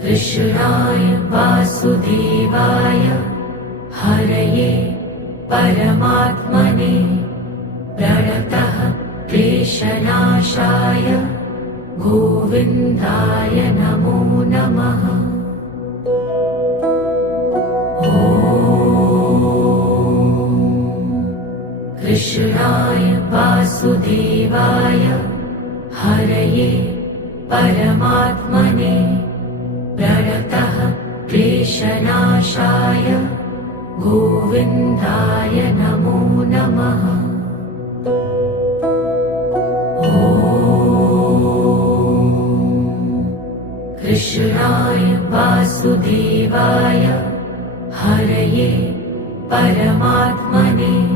कृष्णाय वासुदेवाय हरये परमात्मने प्रणतः क्लेशनाशाय गोविन्दाय नमो नमः। कृष्णाय वासुदेवाय हरये परमात्मने प्रणतः क्लेशनाशाय गोविन्दाय नमो नमः। कृष्णाय वासुदेवाय हरये परमात्मने